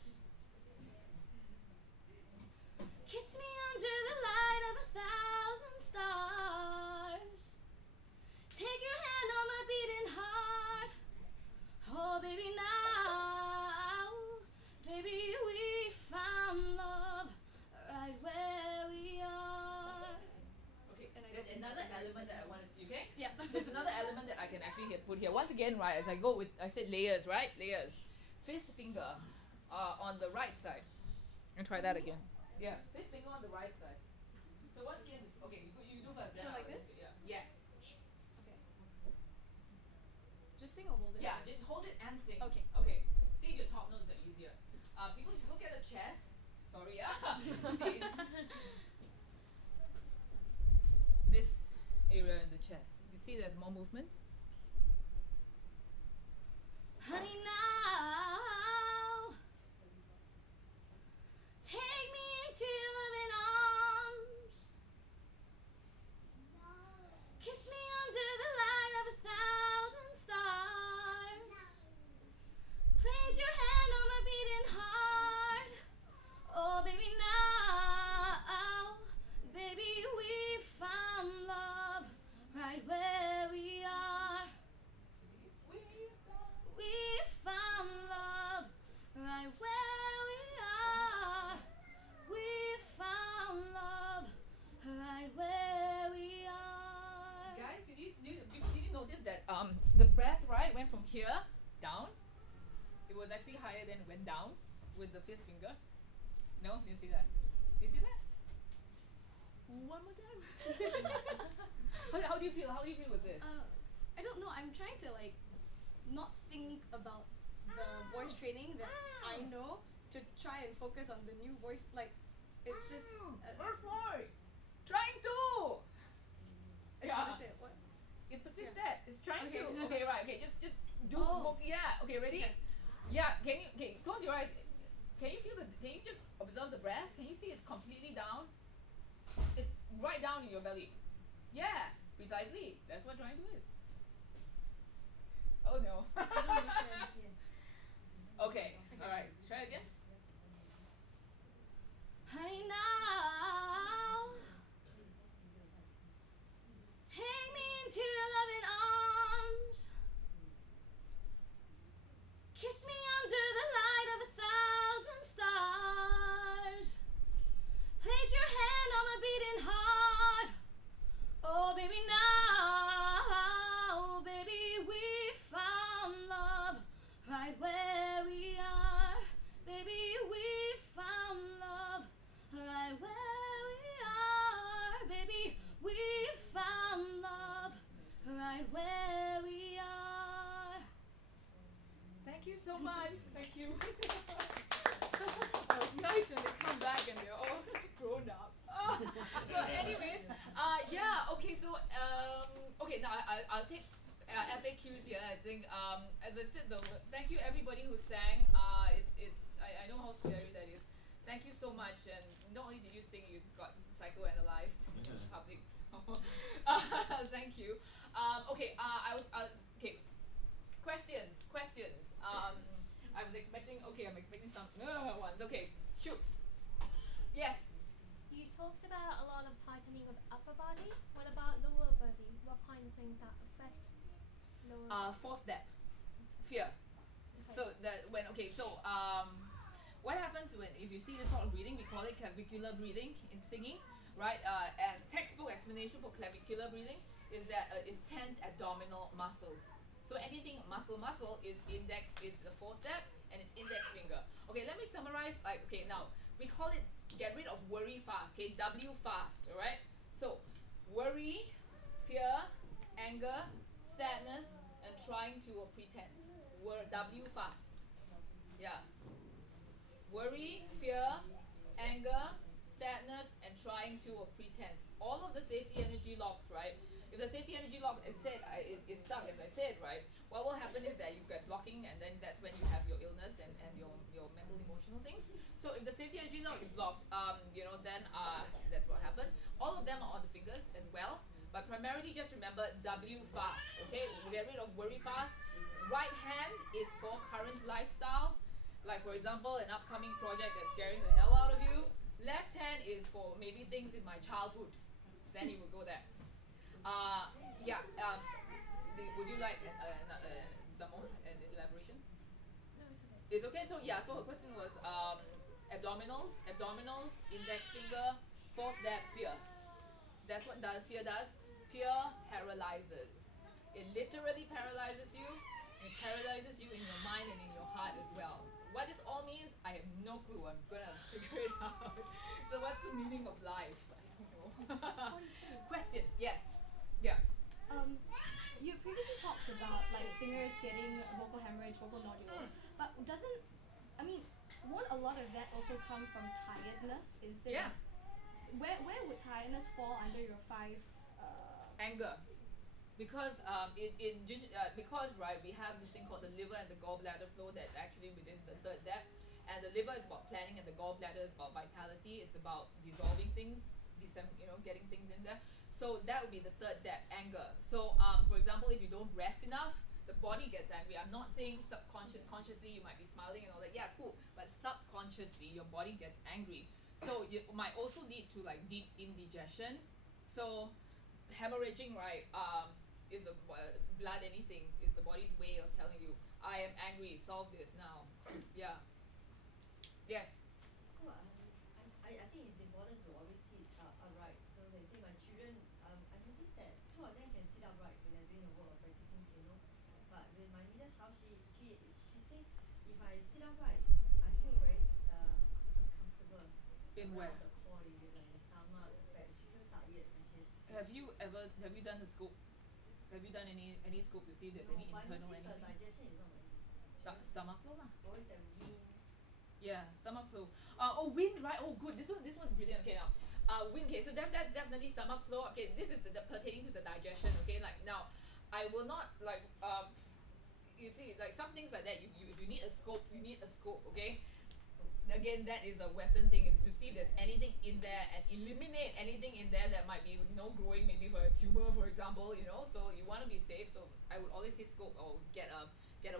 Kiss me under the light of 1,000 stars. Take your hand on my beating heart. Oh, baby, now, baby, we found love right where we are. Okay, there's another element that I wanted. You okay? Yeah. There's another element that I can actually put here. Once again, right, as I go with, I said layers, right? Layers. Fifth finger on the right side. And try that again. Yeah, fifth finger on the right side. So once again, okay, you do first. So then like I'll- this? Yeah. Okay. Just sing or hold it? Yeah, first? just hold it and sing. Okay. Okay. See if your top notes are easier. People, just look at the chest. Sorry, yeah. You see, this area in the chest. You see, there's more movement. Honey, now take me into your loving arms. Kiss me under the light of 1,000 stars. Place your hand on my beating heart. Oh, baby, now, baby, we found love right where we are. We found love right where we are. We found love right where we are. Guys, did you notice that the breath, right, went from here down? It was actually higher than it went down with the fifth finger. No, you see that? You see that? One more time. How do you feel? How do you feel with this? I don't know. I'm trying to like not think about the voice training that I know to try and focus on the new voice. Like, it's just. First boy, trying to. I Yeah. understand what. It's the fifth Yeah. step. It's trying Okay. to. Okay, right. Okay, just do. Oh. Yeah. Okay, ready? Okay. Yeah. Can you? Okay, close your eyes. Can you feel the? Can you just observe the breath? Can you see it's completely down? It's right down in your belly. Yeah, precisely. That's what trying to is. Oh no. I don't understand. Okay. All right. Try again. Honey, now take me into your loving arms. Kiss me under the light of 1,000 stars. Place your hand on my beating heart. Oh, baby, now, baby, we found love right where we are. Baby, we found love right where we are. Baby, we found love right where we are. Thank you so much. Thank you. That was nice when they come back and they're all grown up. So anyways, yeah, okay, so okay, now I'll take FAQs here. I think as I said though, thank you everybody who sang. I know how scary that is. Thank you so much, and not only did you sing, you got psychoanalyzed in public. So thank you. Okay, okay. Questions. I'm expecting some ones. Okay, shoot. Yes. You talked about a lot of tightening of upper body. What about lower body? What kind of things that affect lower body? Fourth step, fear. So that what happens when if you see this sort of breathing, we call it clavicular breathing in singing, right? And textbook explanation for clavicular breathing is that it's tense abdominal muscles. So anything muscle is index, it's the fourth step, and it's index finger. Okay, let me summarize. Now we call it get rid of worry fast. Okay, W fast. All right. So worry, fear, anger, sadness, and trying to or pretense. W fast. Yeah. Worry, fear, anger, sadness, and trying to or pretense. All of the safety energy locks, right? If the safety energy lock is stuck, as I said, right, what will happen is that you get blocking, and then that's when you have your illness and your mental emotional things. So if the safety energy lock is blocked, then that's what happened. All of them are on the fingers as well, but but primarily just remember W fast, okay? Get rid of worry fast. Right hand is for current lifestyle, like for example, an upcoming project that's scaring the hell out of you. Left hand is for maybe things in my childhood. Then you will go there. Yeah. Would you like some more an elaboration? No, it's okay. It's okay. So yeah. So her question was abdominals, index finger, fourth dab, fear. That's what fear does. Fear paralyzes. It literally paralyzes you. It paralyzes you in your mind and in your heart as well. What this all means, I have no clue. I'm gonna figure it out. So what's the meaning of life? I don't know. Questions? Yes. Yeah. You previously talked about like singers getting vocal hemorrhage, vocal nodules, but won't a lot of that also come from tiredness instead Yeah. of where would tiredness fall under your five? Anger. Because because right, we have this thing called the liver and the gallbladder flow that's actually within the third depth, and the liver is about planning and the gallbladder is about vitality. It's about dissolving things, getting things in there. So that would be the third depth, anger. So for example, if you don't rest enough, the body gets angry. I'm not saying consciously you might be smiling and all that. Yeah, cool. But subconsciously your body gets angry. So it might also lead to like deep indigestion. So hemorrhaging, right? Is a blood anything is the body's way of telling you I am angry, solve this now. Yeah. Yes. So I think it's important to always sit upright. So they say my children, I noticed that two of them can sit upright when they're doing the work of practicing piano. But with my middle child, she say if I sit upright, I feel very uncomfortable. In around where? the core area, like the stomach, the back. She feel tired and she has to sit. Have you done the scope? Have you done any scope to see if there's No, any but I internal noticed the anything? digestion is not very good. Stomach flow lah. Always that wind. Yeah, stomach flow. Wind, right? Oh, good. This one's brilliant. Okay, now, wind. Okay, so that's definitely stomach flow. Okay, this is the pertaining to the digestion. Okay, like now, I will not like you see, like some things like that. If you need a scope, you need a scope. Okay. Again, that is a Western thing, to see if there's anything in there and eliminate anything in there that might be growing maybe for a tumor, for example. So you want to be safe. So I would always say scope or get a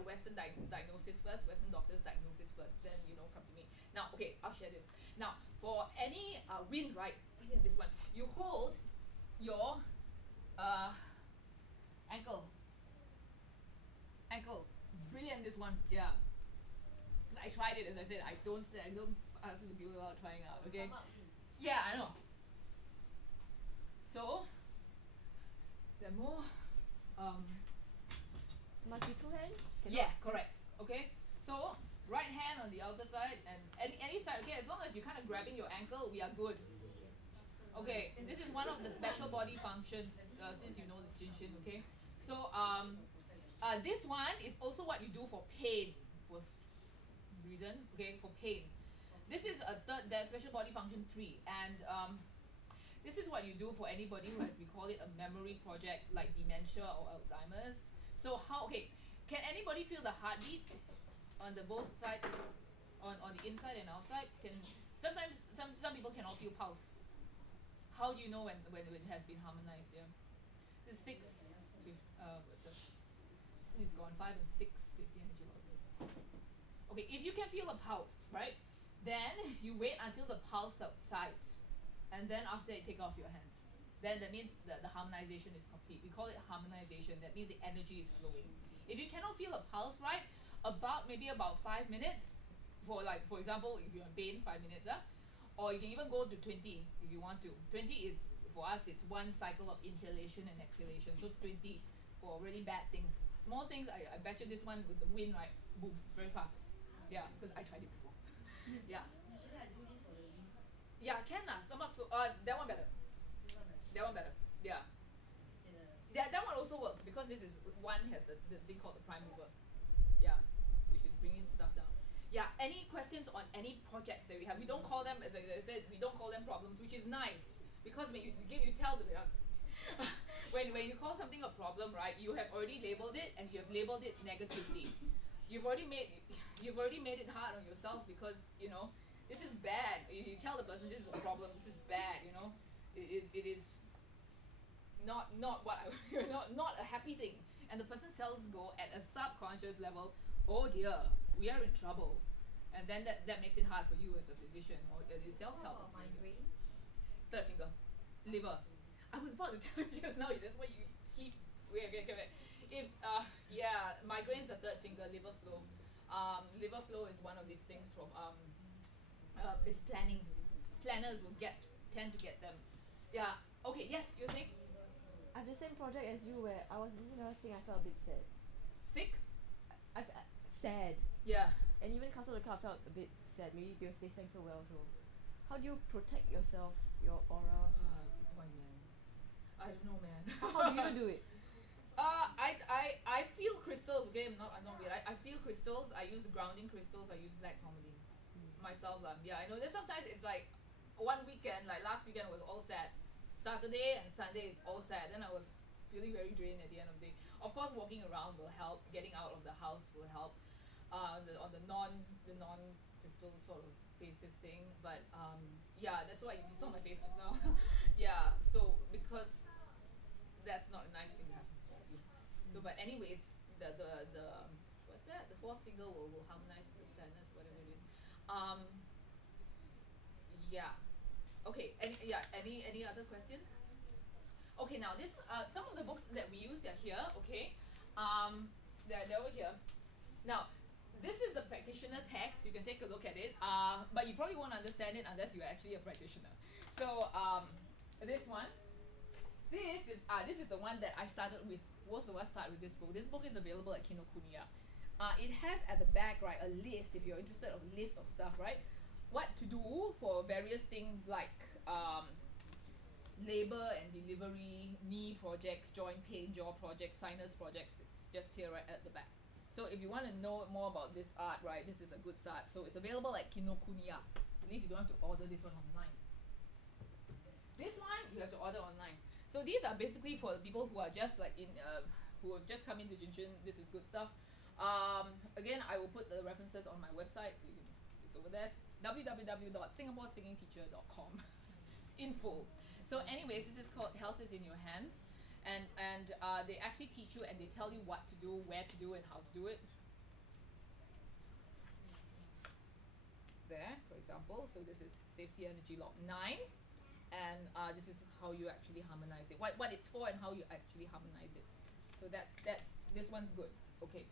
Western diagnosis first, Western doctor's diagnosis first. Then come to me. Now, okay, I'll share this. Now, for any wind, right? Brilliant, this one. You hold your ankle. Brilliant, this one. Yeah. I tried it, as I said. I don't ask the people without trying out. Okay. Stomach in. Yeah, I know. So there are more. Must be two hands? Yeah, correct. Okay. So right hand on the outer side and any side. Okay, as long as you're kind of grabbing your ankle, we are good. Okay. This is one of the special body functions. Since you know the Jinshin. Okay. So this one is also what you do for pain. Reason, okay, for pain. This is a third, there's special body function 3, and this is what you do for anybody who has, we call it a memory project like dementia or Alzheimer's. So can anybody feel the heartbeat on the both sides, on the inside and outside? Sometimes some people cannot feel pulse. How do you know when it has been harmonized? Yeah, this is 6, it's gone 5 and 6, 50 energy level. Okay, if you can feel a pulse, right, then you wait until the pulse subsides, and then after you take off your hands. Then that means the harmonization is complete. We call it harmonization. That means the energy is flowing. If you cannot feel a pulse, right, maybe about 5 minutes, for example, if you're in pain, 5 minutes, or you can even go to 20 if you want to. 20 is, for us, it's one cycle of inhalation and exhalation. So 20 for really bad things. Small things, I bet you this one with the wind, right, boom, very fast. Yeah, because I tried it before. Yeah. Usually I do this for the wind. Yeah, can lah. Stomach flow. That one better. This one I That one better. Yeah. say the That one also works because this is one has the thing called the prime mover. Yeah, which is bringing stuff down. Yeah. Any questions on any projects that we have? We don't call them, as I said, we don't call them problems, which is nice because when you tell them. When you call something a problem, right? You have already labeled it, and you have labeled it negatively. You've already made it hard on yourself because this is bad. You tell the person this is a problem. This is bad. It is not what I not a happy thing, and the person sells go at a subconscious level. Oh dear, we are in trouble, and then that makes it hard for you as a physician or the What self-help. about migraines? Third finger, liver. I was about to tell you just now. That's why you keep. Wait, okay. If yeah, migraines are third finger, liver flow. Liver flow is one of these things from it's planning. Planners will tend to get them. Yeah. Okay. Yes, you're saying I have the same project as you where I was listening to her sing, I felt a bit sad. sick. Sad. Yeah. And even Castle the Car felt a bit sad. Maybe because they sang so well. So, how do you protect yourself, your aura? Good point, man. I don't know, man. How do you do it? I feel crystals. Okay, I'm not weird. I feel crystals. I use grounding crystals. I use black tourmaline myself. Yeah, I know. Then sometimes it's like one weekend, like last weekend was all sad. Saturday and Sunday is all sad. Then I was feeling very drained at the end of the day. Of course, walking around will help. Getting out of the house will help. On the non crystal sort of basis thing. But yeah, that's why you saw my face just now. Yeah. So because that's not a nice thing to happen. So, but anyways, the what's that? The fourth finger will harmonize the sadness, whatever it is. Yeah. Okay. Any other questions? Okay. Now this some of the books that we use are here. Okay. They're over here. Now, this is the practitioner text. You can take a look at it. But you probably won't understand it unless you're actually a practitioner. So this one. This is the one that I started with. Most of us start with this book. This book is available at Kinokuniya. It has at the back, right, a list, if you're interested, of list of stuff, right? What to do for various things like labor and delivery, knee projects, joint pain, jaw projects, sinus projects. It's just here right at the back. So if you want to know more about this art, right, this is a good start. So it's available at Kinokuniya. At least you don't have to order this one online. This one you have to order online. So these are basically for the people who are just like who have just come into Jinchun. This is good stuff. Again, I will put the references on my website. It's over there. www.singaporesingingteacher.com in full. So anyways, this is called Health is in Your Hands. And they actually teach you and they tell you what to do, where to do, and how to do it. There, for example. So this is Safety Energy Lock 9. And this is how you actually harmonize it. What it's for and how you actually harmonize it. So that's this one's good. Okay.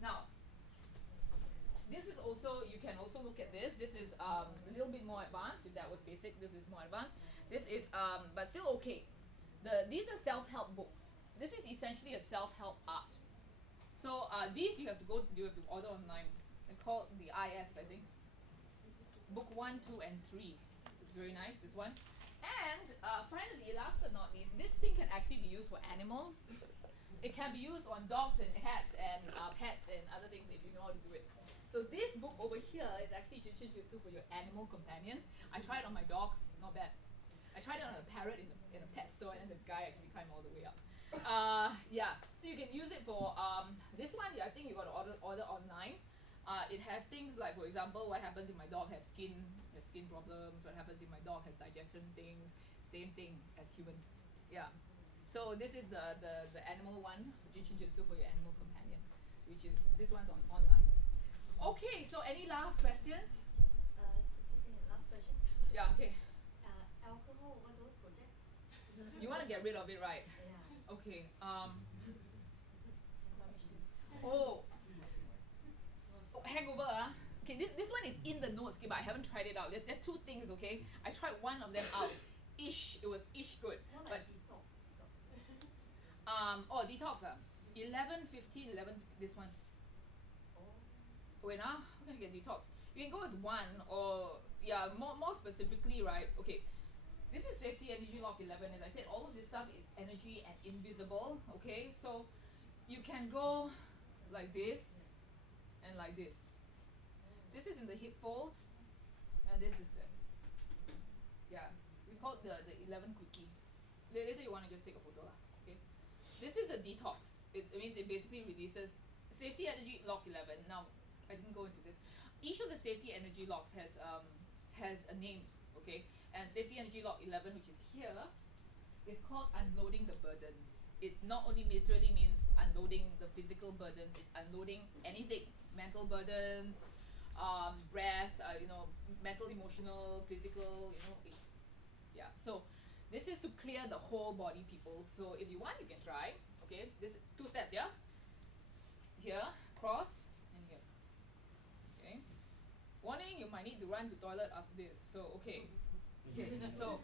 Now, this is also, you can also look at this. This is a little bit more advanced. If that was basic, this is more advanced. This is, but still okay. These are self-help books. This is essentially a self-help art. So these you have to order online. They're called the IS, I think. Book 1, 2, and 3. It's very nice, this one. And finally, last but not least, this thing can actually be used for animals. It can be used on dogs and cats and pets and other things if you know how to do it. So this book over here is actually Jinshin Jutsu for your animal companion. I tried it on my dogs, not bad. I tried it on a parrot in a pet store, and then the guy actually climbed all the way up. Yeah, so you can use it for this one. I think you got to order online. It has things like, for example, what happens if my dog has skin problems, what happens if my dog has digestion things, same thing as humans. Yeah. So this is the animal one, Jinshin Jutsu for your animal companion, which is, this one's online. Okay, so any last questions? Last question. Yeah, okay. Alcohol overdose project? You want to get rid of it, right? Yeah. Okay. Oh, hangover. Okay, this one is in the notes, okay, but I haven't tried it out. There are two things, okay? I tried one of them out. It was good. More But like detox. detox. 11, 15, 11, this one. Oh. Wait, how can you get detox? You can go with one, or yeah, more specifically, right? Okay, this is Safety Energy Lock 11. As I said, all of this stuff is energy and invisible. Okay, so you can go like this and like this. This is in the hip fold, and this is the, yeah, we call it the 11 quickie. Later you want to just take a photo lah. Okay, this is a detox. It means it basically releases Safety Energy Lock 11. Now, I didn't go into this. Each of the safety energy locks has a name, okay? And Safety Energy Lock 11, which is here, is called unloading the burdens. It not only literally means unloading the physical burdens, it's unloading anything, mental burdens, breath, mental, emotional, physical, yeah. So this is to clear the whole body, people. So if you want, you can try. Okay, this 2 steps, yeah. Here, cross, and here. Okay. Warning: you might need to run to toilet after this. So okay. So,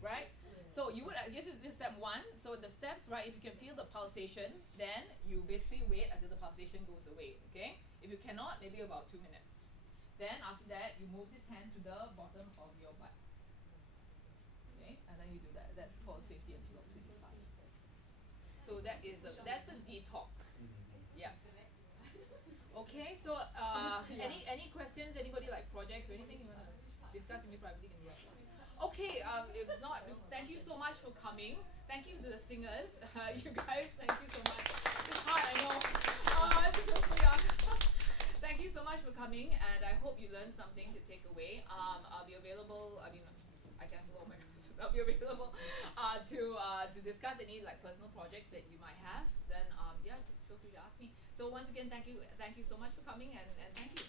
right? So you would, this is step 1. So the steps, right, if you can feel the pulsation, then you basically wait until the pulsation goes away, okay? If you cannot, maybe about 2 minutes. Then after that, you move this hand to the bottom of your butt. Okay, and then you do that. That's called safety and flow 25. So that's a detox. Yeah. Okay, so any questions? Anybody like projects or anything you want to discuss with me privately? Can do that. Okay, if not, thank you so much for coming. Thank you to the singers. You guys, thank you so much. It's hard, I know. Thank you so much for coming, and I hope you learned something to take away. I'll be available. I cancel all my classes. I'll be available to discuss any like personal projects that you might have. Then yeah, just feel free to ask me. So once again, thank you so much for coming, and thank you.